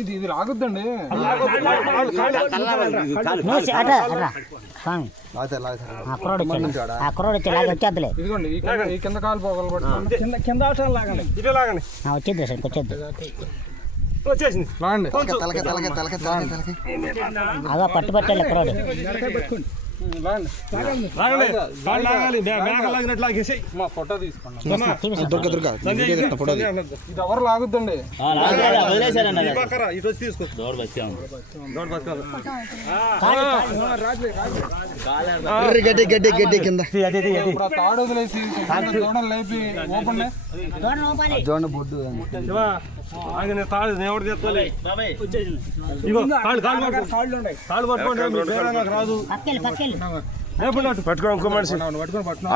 ఇది రాగుద్దండి. ఇదిగోండి ఈ కింద కాలు పోగలు పట్టుకోండి. కింద వచ్చేద్ది సార్ వచ్చేసింది. అదో పట్టు పట్టాలి కుర్రాడు. ఫోటో తీసుకోండి. ఇది ఎవరు లాగుద్దండి. గడ్డి కింద తాడు వదిలేసి దూడలు లేపి ఓపెన్ బొడ్డు పట్టుకోవడం ఇంకో మనిషి పట్టుకోండి.